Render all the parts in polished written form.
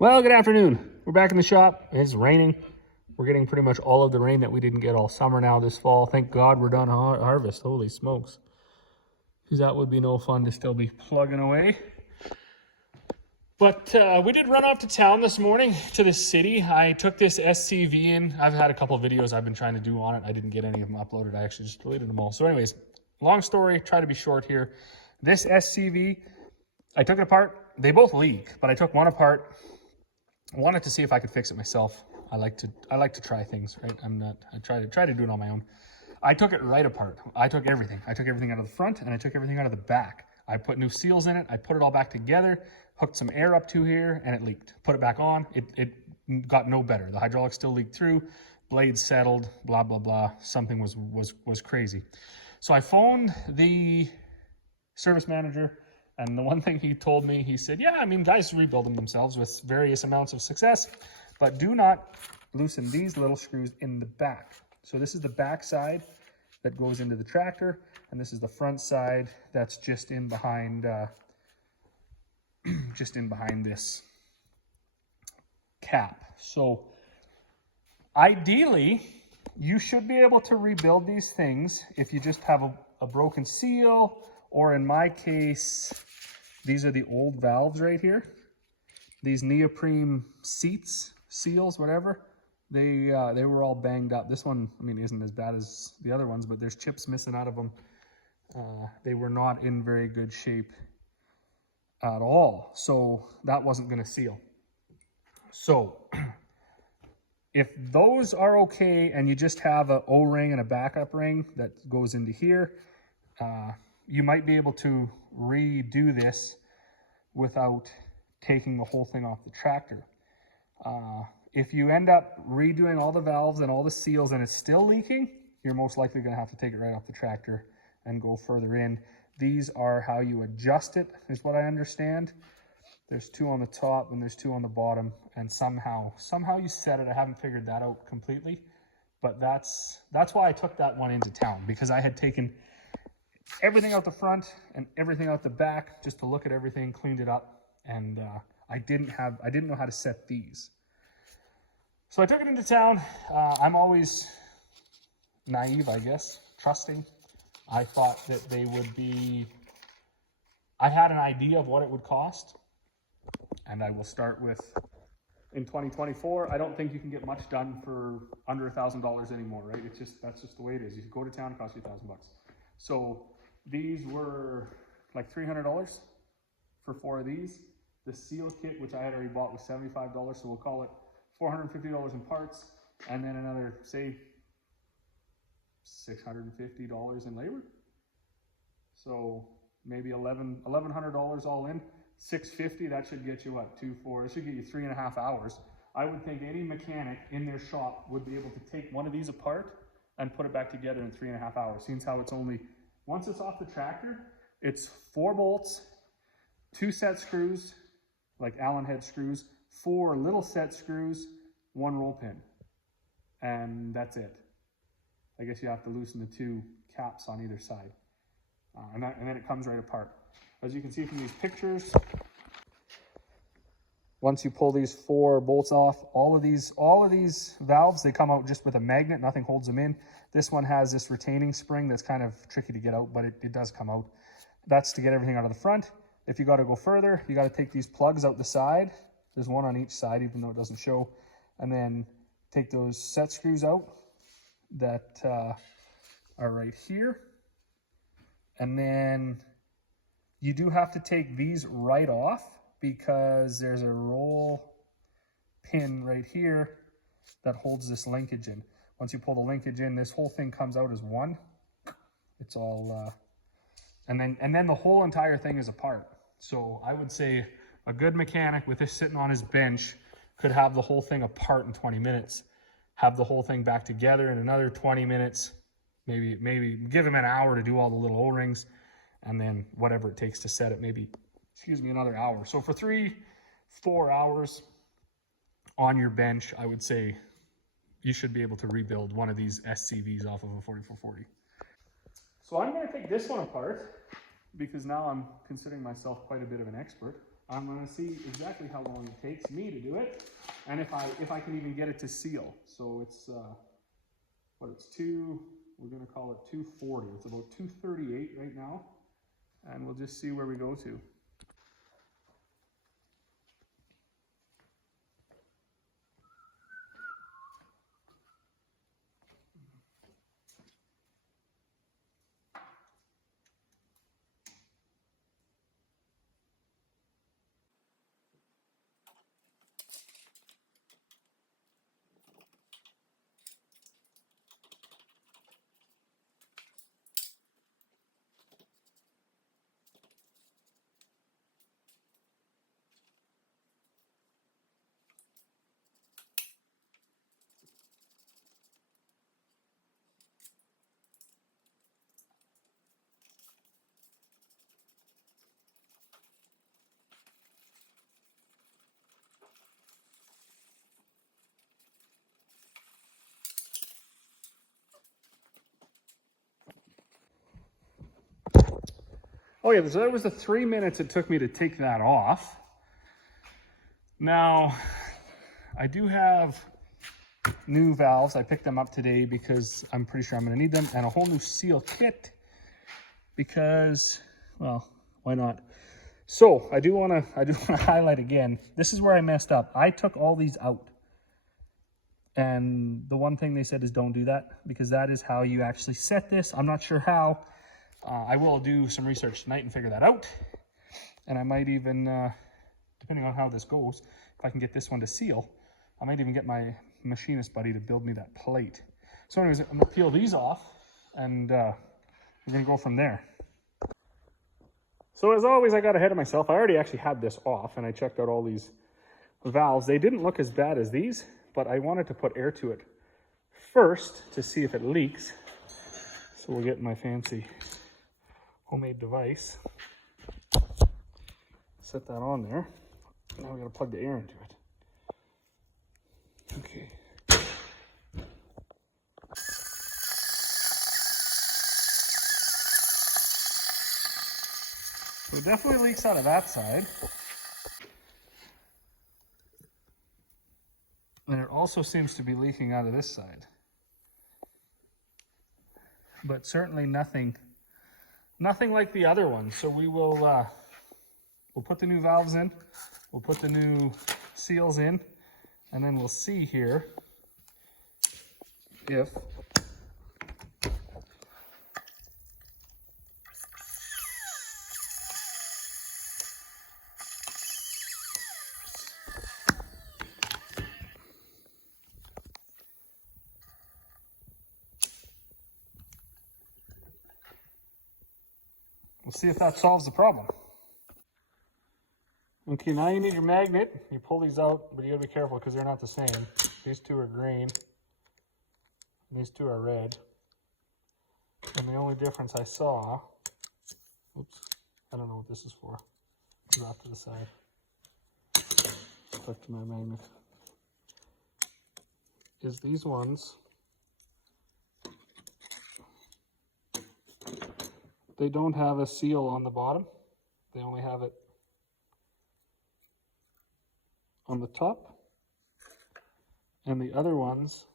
Well, good afternoon. We're back in the shop. It's raining. We're getting pretty much all of the rain that we didn't get all summer now this fall. Thank God we're done harvest. Holy smokes. Because that would be no fun to still be plugging away. But we did run off to town this morning to the city. I took this SCV in. I've had a couple of videos I've been trying to do on it. I didn't get any of them uploaded. I actually just deleted them all. So anyways, long story, try to be short here. This SCV, I took it apart. They both leak, but I took one apart. I wanted to see if I could fix it myself. I like to try things, right? I try to do it on my own. I took it right apart. I took everything. I took everything out of the front and I took everything out of the back. I put new seals in it. I put it all back together, hooked some air up to here, and it leaked. Put it back on. It got no better. The hydraulics still leaked through. Blades settled. Blah blah blah. Something was crazy. So I phoned the service manager. And the one thing he told me, he said, yeah, I mean, guys rebuild them themselves with various amounts of success, but do not loosen these little screws in the back. So this is the back side that goes into the tractor, and this is the front side that's just in behind, this cap. So ideally, you should be able to rebuild these things if you just have a broken seal, or in my case, these are the old valves right here. These neoprene seals, whatever. They were all banged up. This one, I mean, isn't as bad as the other ones, but there's chips missing out of them. They were not in very good shape at all. So that wasn't gonna seal. So if those are okay and you just have an O-ring and a backup ring that goes into here, you might be able to redo this without taking the whole thing off the tractor. If you end up redoing all the valves and all the seals and it's still leaking, you're most likely going to have to take it right off the tractor and go further in. These are how you adjust it, is what I understand. There's two on the top and there's two on the bottom, and somehow you set it. I haven't figured that out completely, but that's why I took that one into town, because I had taken everything out the front and everything out the back just to look at everything, cleaned it up, and I didn't know how to set these. So I took it into town. I'm always naive, I guess, trusting. I thought that they would be, I had an idea of what it would cost, and I will start with, in 2024, I don't think you can get much done for under $1,000 anymore, right? That's just the way it is. You go to town, it costs you $1,000. So these were like $300 for 4 of these. The seal kit, which I had already bought, was $75, so we'll call it $450 in parts, and then another, say, $650 in labor. So maybe $1,100 all in. $650, that should get you what, 2, 4, it should get you 3.5 hours. I would think any mechanic in their shop would be able to take one of these apart and put it back together in 3.5 hours. Seems how it's only, once it's off the tractor, it's 4 bolts, 2 set screws, like Allen head screws, 4 little set screws, 1 roll pin, and that's it. I guess you have to loosen the 2 caps on either side, and then it comes right apart. As you can see from these pictures, once you pull these 4 bolts off, all of these valves, they come out just with a magnet. Nothing holds them in. This one has this retaining spring that's kind of tricky to get out, but it does come out. That's to get everything out of the front. If you got to go further, you got to take these plugs out the side. There's one on each side, even though it doesn't show. And then take those set screws out that are right here. And then you do have to take these right off, because there's a roll pin right here that holds this linkage in. Once you pull the linkage in, this whole thing comes out as one. It's all, and then the whole entire thing is apart. So I would say a good mechanic with this sitting on his bench could have the whole thing apart in 20 minutes, have the whole thing back together in another 20 minutes, maybe give him an hour to do all the little O-rings, and then whatever it takes to set it, maybe, another hour. So for 3-4 hours on your bench, I would say you should be able to rebuild one of these SCVs off of a 4440. So I'm going to take this one apart, because now I'm considering myself quite a bit of an expert. I'm going to see exactly how long it takes me to do it, and if I can even get it to seal. So it's we're going to call it 240. It's about 238 right now, and we'll just see where we go to. Oh yeah, so that was the 3 minutes it took me to take that off. Now, I do have new valves. I picked them up today because I'm pretty sure I'm going to need them, and a whole new seal kit because, well, why not? So I do want to highlight again. This is where I messed up. I took all these out, and the one thing they said is don't do that because that is how you actually set this. I'm not sure how. I will do some research tonight and figure that out, and I might even, depending on how this goes, if I can get this one to seal, I might even get my machinist buddy to build me that plate. So anyways, I'm gonna peel these off, and we're gonna go from there. So as always, I got ahead of myself. I already actually had this off, and I checked out all these valves. They didn't look as bad as these, but I wanted to put air to it first to see if it leaks. So we'll get my fancy homemade device, set that on there. Now we gotta plug the air into it. Okay. So it definitely leaks out of that side. And it also seems to be leaking out of this side. But certainly nothing like the other one. So we will we'll put the new valves in, we'll put the new seals in, and then we'll see here if that solves the problem. Okay, now you need your magnet. You pull these out, but you gotta be careful because they're not the same. These two are green, and these two are red. And the only difference I saw, oops, I don't know what this is for. Put it off to the side. Stuck to my magnet. Is these ones, they don't have a seal on the bottom. They only have it on the top. And the other ones,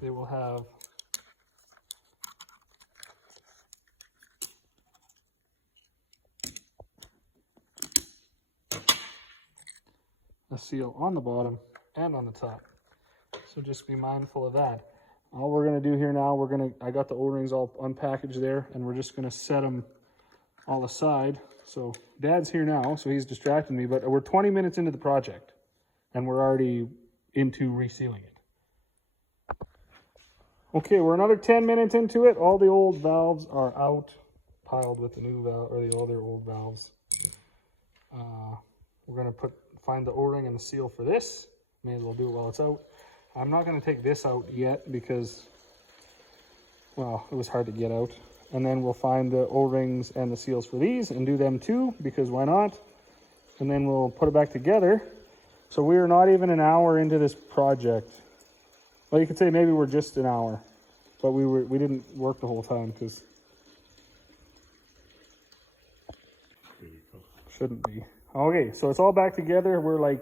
they will have a seal on the bottom and on the top. So just be mindful of that. All we're gonna do here now, I got the O-rings all unpackaged there, and we're just gonna set them all aside. So Dad's here now, so he's distracting me, but we're 20 minutes into the project, and we're already into resealing it. Okay, we're another 10 minutes into it. All the old valves are out, piled with the new valve, or the other old valves. We're gonna find the O-ring and the seal for this. May as well do it while it's out. I'm not going to take this out yet because, well, it was hard to get out. And then we'll find the O-rings and the seals for these and do them too, because why not? And then we'll put it back together. So we're not even an hour into this project. Well, you could say maybe we're just an hour, but we didn't work the whole time because. shouldn't be. Okay, so it's all back together. We're like,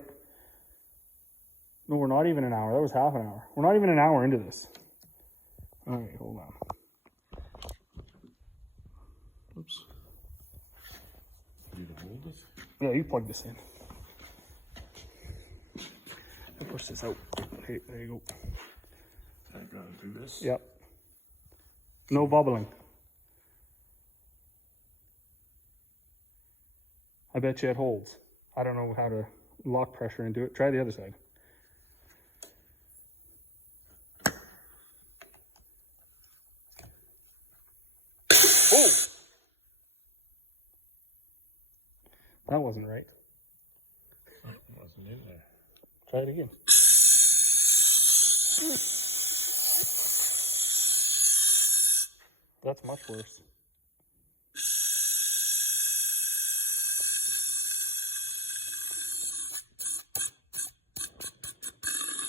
no, we're not even an hour. That was half an hour. We're not even an hour into this. All right, hold on. Oops. Need to hold this? Yeah, you plug this in. I'll push this out. Okay, there you go. I gotta do this? Yep. No bubbling. I bet you it holds. I don't know how to lock pressure into it. Try the other side. Oh! That wasn't right. It wasn't in there. Try it again. That's much worse.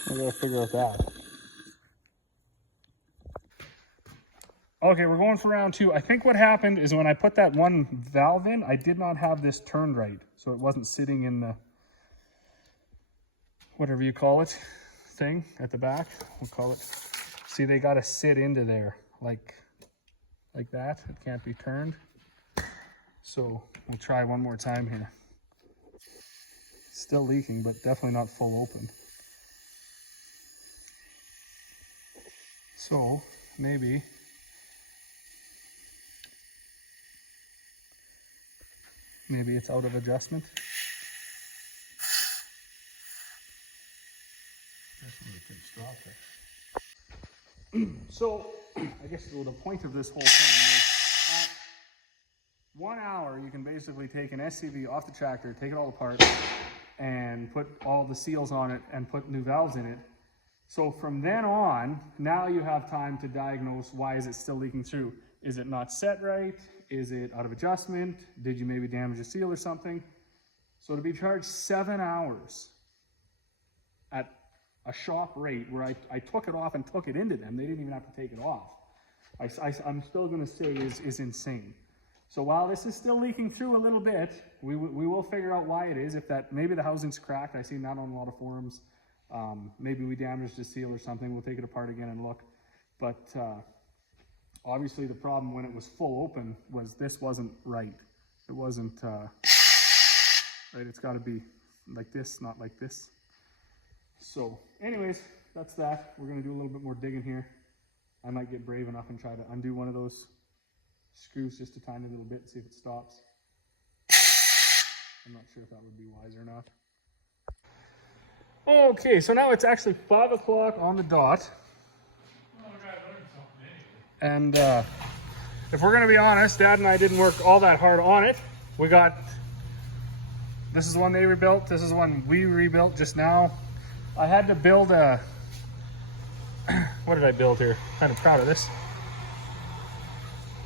I gotta figure out that. Okay, we're going for round 2. I think what happened is when I put that one valve in, I did not have this turned right. So it wasn't sitting in the, whatever you call it, thing at the back. We'll call it. See, they gotta sit into there like that. It can't be turned. So we'll try one more time here. Still leaking, but definitely not full open. So maybe it's out of adjustment. Definitely can stop it. So I guess the point of this whole thing is at 1 hour, you can basically take an SCV off the tractor, take it all apart, and put all the seals on it and put new valves in it. So from then on, now you have time to diagnose why is it still leaking through. Is it not set right? Is it out of adjustment? Did you maybe damage a seal or something? So to be charged 7 hours at a shop rate where I took it off and took it into them, they didn't even have to take it off, I'm still gonna say is insane. So while this is still leaking through a little bit, we will figure out why it is. If that, maybe the housing's cracked. I've seen that on a lot of forums. Maybe we damaged a seal or something. We'll take it apart again and look. But obviously the problem when it was full open was this wasn't right. It wasn't right. It's got to be like this, not like this. So anyways, that's that. We're going to do a little bit more digging here. I might get brave enough and try to undo one of those screws just a tiny little bit and see if it stops. I'm not sure if that would be wise or not. Okay, so now it's actually 5 o'clock on the dot. And if we're gonna be honest, Dad and I didn't work all that hard on it. We got, this is one they rebuilt, this is one we rebuilt just now. I had to build a, what did I build here? Kind of proud of this.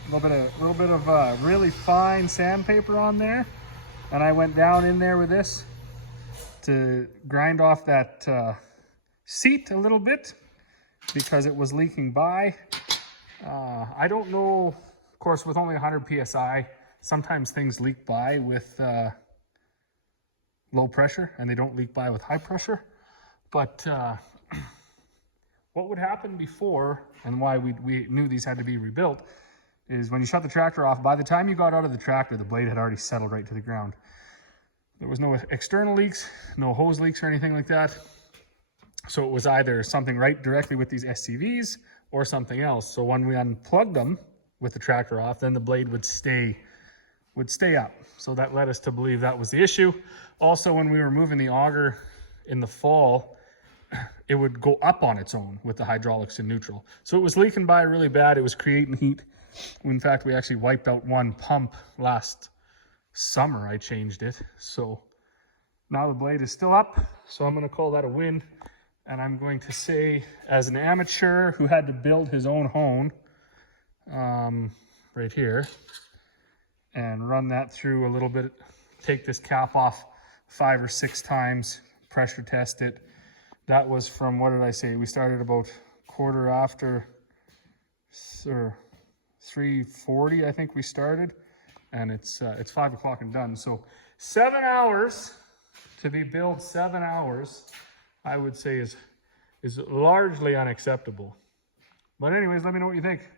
A little bit of really fine sandpaper on there. And I went down in there with this to grind off that seat a little bit because it was leaking by. I don't know, of course, with only 100 PSI, sometimes things leak by with low pressure and they don't leak by with high pressure. But what would happen before, and why we knew these had to be rebuilt, is when you shut the tractor off, by the time you got out of the tractor, the blade had already settled right to the ground. There was no external leaks, no hose leaks or anything like that. So it was either something right directly with these SCVs or something else. So when we unplugged them with the tractor off, then the blade would stay up. So that led us to believe that was the issue. Also, when we were moving the auger in the fall, it would go up on its own with the hydraulics in neutral. So it was leaking by really bad. It was creating heat. In fact, we actually wiped out one pump last summer. I changed it. So now the blade is still up. So I'm going to call that a win. And I'm going to say, as an amateur who had to build his own hone, right here, and run that through a little bit, take this cap off 5 or 6 times, pressure test it. That was from, what did I say? We started about quarter after, or 3:40, I think we started, and it's 5 o'clock and done. So 7 hours to be billed 7 hours, I would say is largely unacceptable. But anyways, let me know what you think.